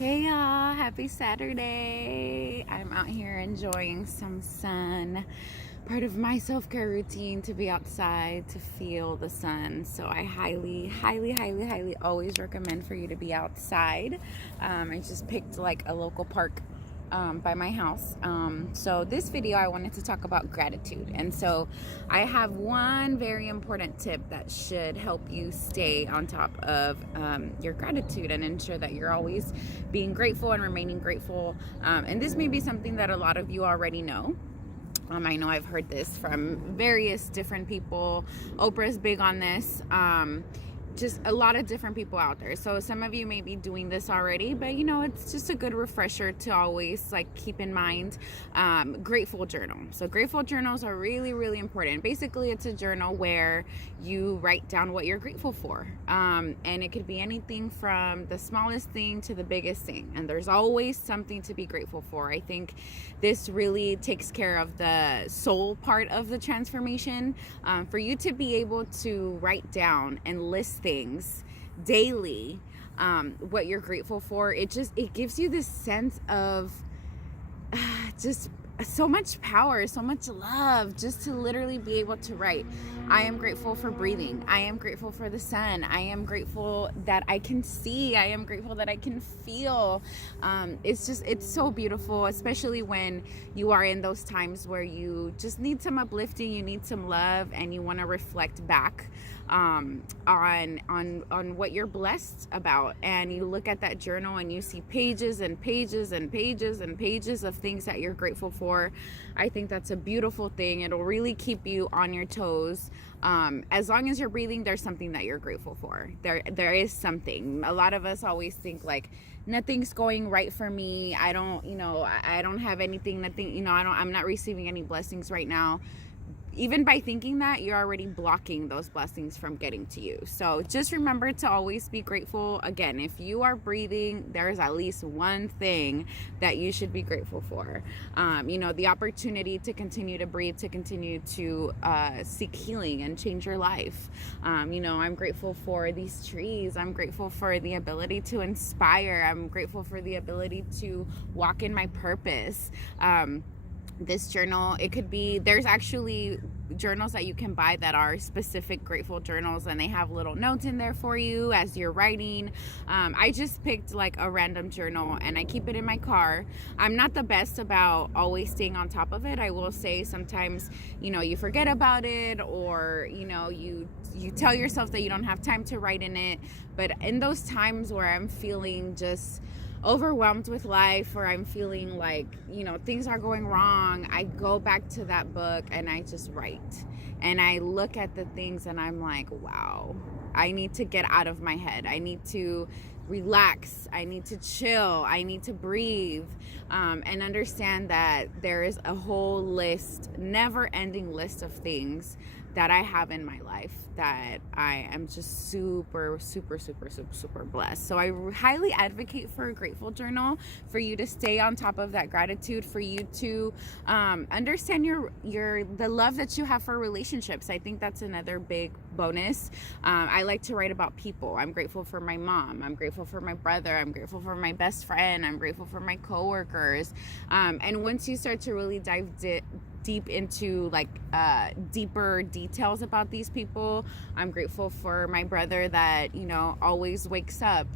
Hey y'all, happy Saturday. I'm out here enjoying some sun. Part of my self-care routine to be outside to feel the sun. So I highly always recommend for you to be outside. I just picked like a local park by my house. So this video I wanted to talk about gratitude. And so I have one very important tip that should help you stay on top of your gratitude and ensure that you're always being grateful and remaining grateful. And this may be something that a lot of you already know. I know I've heard this from various different people. Oprah's big on this. Just a lot of different people out there. So some of you may be doing this already, but it's just a good refresher to always like keep in mind. Grateful journal. So grateful journals are really important. Basically, it's a journal where you write down what you're grateful for. And it could be anything from the smallest thing to the biggest thing. And there's always something to be grateful for. I think this really takes care of the soul part of the transformation. For you to be able to write down and list things daily, what you're grateful for, it gives you this sense of just so much power, so much love, just to literally be able to write, I am grateful for breathing. I am grateful for the sun. I am grateful that I can see. I am grateful that I can feel. It's so beautiful, especially when you are in those times where you just need some uplifting, you need some love, and you want to reflect back on what you're blessed about. And you look at that journal and you see pages and pages and pages and pages of things that you're grateful for. I think that's a beautiful thing. It'll really keep you on your toes. As long as you're breathing, there's something that you're grateful for. There is something. A lot of us always think like nothing's going right for me. I don't have anything, I'm not receiving any blessings right now. Even by thinking that, you're already blocking those blessings from getting to you. So just remember to always be grateful. Again, if you are breathing, there's at least one thing that you should be grateful for. The opportunity to continue to breathe, to continue to seek healing and change your life. I'm grateful for these trees. I'm grateful for the ability to inspire. I'm grateful for the ability to walk in my purpose. This journal, there's actually journals that you can buy that are specific grateful journals, and they have little notes in there for you as you're writing. I just picked like a random journal and I keep it in my car. I'm not the best about always staying on top of it. I will say sometimes, you forget about it, or, you tell yourself that you don't have time to write in it. But in those times where I'm feeling just overwhelmed with life, or I'm feeling like things are going wrong, I go back to that book and I just write, and I look at the things and I'm like, wow, I need to get out of my head. I need to relax. I need to chill. I need to breathe, and understand that there is a whole list, never-ending list of things that I have in my life that I am just super blessed. So I highly advocate for a grateful journal, for you to stay on top of that gratitude, for you to understand the love that you have for relationships. I think that's another big bonus. I like to write about people. I'm grateful for my mom. I'm grateful for my brother. I'm grateful for my best friend. I'm grateful for my coworkers. And once you start to really dive deep into like deeper details about these people, I'm grateful for my brother that always wakes up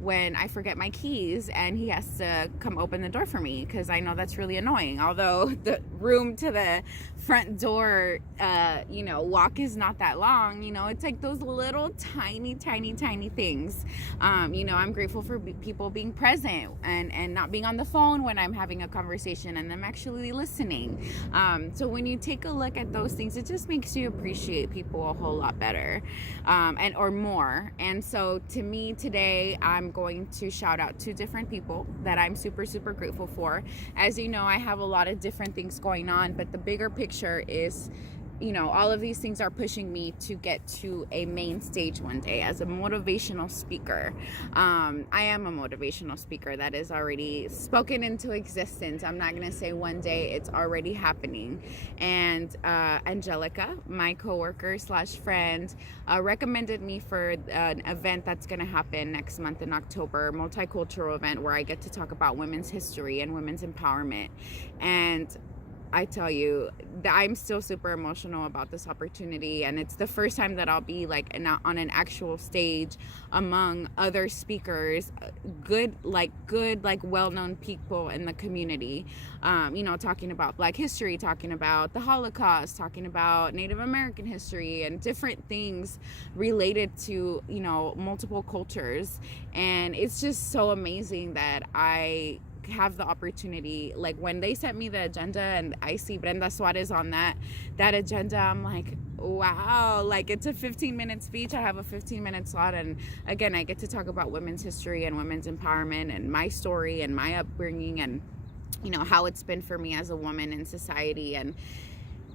when I forget my keys and he has to come open the door for me, because I know that's really annoying. Although the room to the front door walk is not that long, it's like those little tiny things. I'm grateful for people being present and not being on the phone when I'm having a conversation, and them actually listening. So when you take a look at those things, it just makes you appreciate people a whole lot better, or more. And so to me today, I'm going to shout out 2 different people that I'm super grateful for. As you know, I have a lot of different things going on, but the bigger picture is you know, all of these things are pushing me to get to a main stage one day as a motivational speaker. I am a motivational speaker that is already spoken into existence. I'm not going to say one day, it's already happening. And Angelica, my coworker slash friend, recommended me for an event that's going to happen next month in October, multicultural event where I get to talk about women's history and women's empowerment. And I tell you, I'm still super emotional about this opportunity, and it's the first time that I'll be like on an actual stage among other speakers, good, well-known people in the community, you know, talking about Black history, talking about the Holocaust, talking about Native American history and different things related to, you know, multiple cultures. And it's just so amazing that I have the opportunity. Like, when they sent me the agenda and I see Brenda Suarez on that agenda, I'm like, wow, like, it's a 15-minute speech. I have a 15-minute slot, and again, I get to talk about women's history and women's empowerment and my story and my upbringing and, you know, how it's been for me as a woman in society. And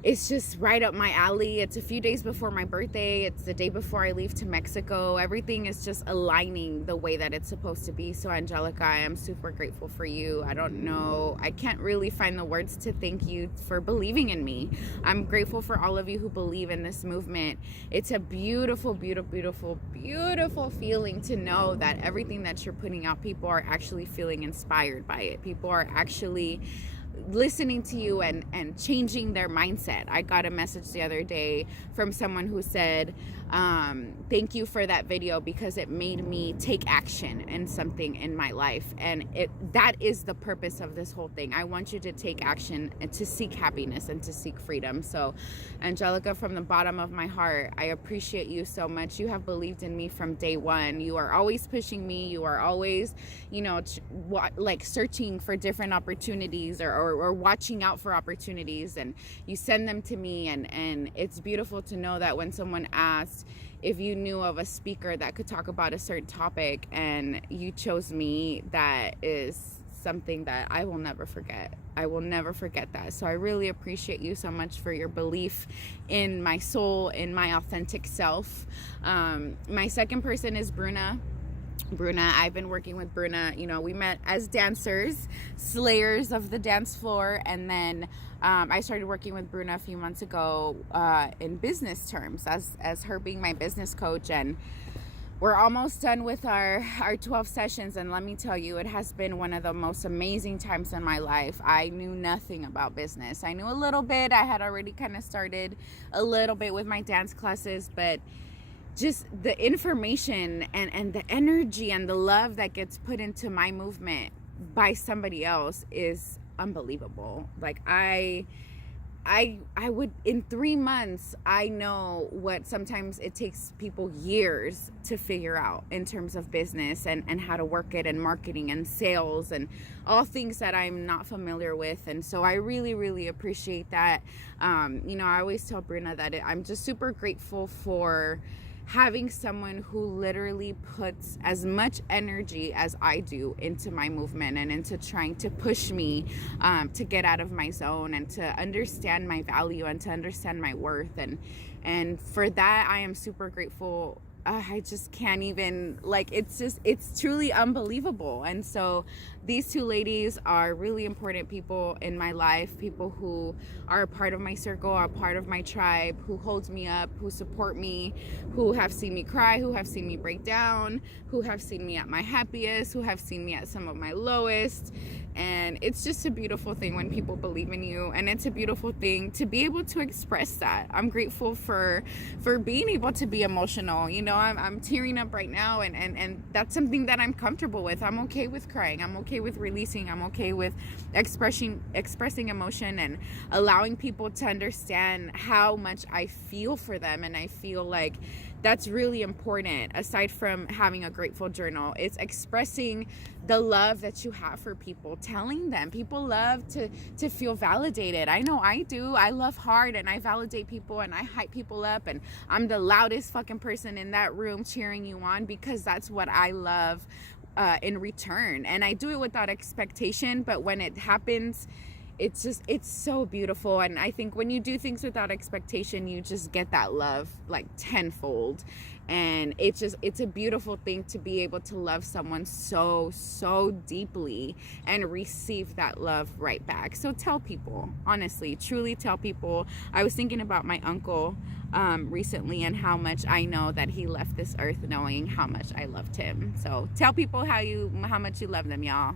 it's just right up my alley. It's a few days before my birthday. It's the day before I leave to Mexico. Everything is just aligning the way that it's supposed to be. So Angelica, I am super grateful for you. I don't know, I can't really find the words to thank you for believing in me. I'm grateful for all of you who believe in this movement. It's a beautiful, beautiful, beautiful, beautiful feeling to know that everything that you're putting out, people are actually feeling inspired by it. People are actually listening to you and changing their mindset. I got a message the other day from someone who said, thank you for that video because it made me take action in something in my life. And that is the purpose of this whole thing. I want you to take action and to seek happiness and to seek freedom. So Angelica, from the bottom of my heart, I appreciate you so much. You have believed in me from day one. You are always pushing me. You are always, you know, like searching for different opportunities or watching out for opportunities, and you send them to me. And it's beautiful to know that when someone asked if you knew of a speaker that could talk about a certain topic and you chose me, that is something that I will never forget. I will never forget that. So I really appreciate you so much for your belief in my soul, in my authentic self. My second person is Bruna. I've been working with Bruna. You know, we met as dancers, slayers of the dance floor, and then I started working with Bruna a few months ago in business terms as her being my business coach. And we're almost done with our 12 sessions, and let me tell you, it has been one of the most amazing times in my life. I knew nothing about business. I knew a little bit. I had already kind of started a little bit with my dance classes, but just the information and the energy and the love that gets put into my movement by somebody else is unbelievable. Like, I would, in 3 months, I know what sometimes it takes people years to figure out in terms of business and how to work it and marketing and sales and all things that I'm not familiar with. And so I really, really appreciate that. You know, I always tell Bruna that I'm just super grateful for having someone who literally puts as much energy as I do into my movement and into trying to push me to get out of my zone and to understand my value and to understand my worth. And for that, I am super grateful. I just can't even, like, it's truly unbelievable. And so these two ladies are really important people in my life, people who are a part of my circle, are part of my tribe, who hold me up, who support me, who have seen me cry, who have seen me break down, who have seen me at my happiest, who have seen me at some of my lowest. And it's just a beautiful thing when people believe in you, and it's a beautiful thing to be able to express that. I'm grateful for being able to be emotional. You know, I'm tearing up right now, and that's something that I'm comfortable with. I'm okay with crying. I'm okay with releasing. I'm okay with expressing emotion and allowing people to understand how much I feel for them. And I feel like that's really important. Aside from having a grateful journal, it's expressing the love that you have for people, telling them. People love to feel validated. I know I do. I love hard, and I validate people, and I hype people up, and I'm the loudest fucking person in that room cheering you on, because that's what I love in return. And I do it without expectation, but when it happens, it's so beautiful. And I think when you do things without expectation, you just get that love like tenfold. And it's a beautiful thing to be able to love someone so deeply and receive that love right back. So tell people, honestly, truly tell people. I was thinking about my uncle recently, and how much I know that he left this earth knowing how much I loved him. So tell people how much you love them, y'all.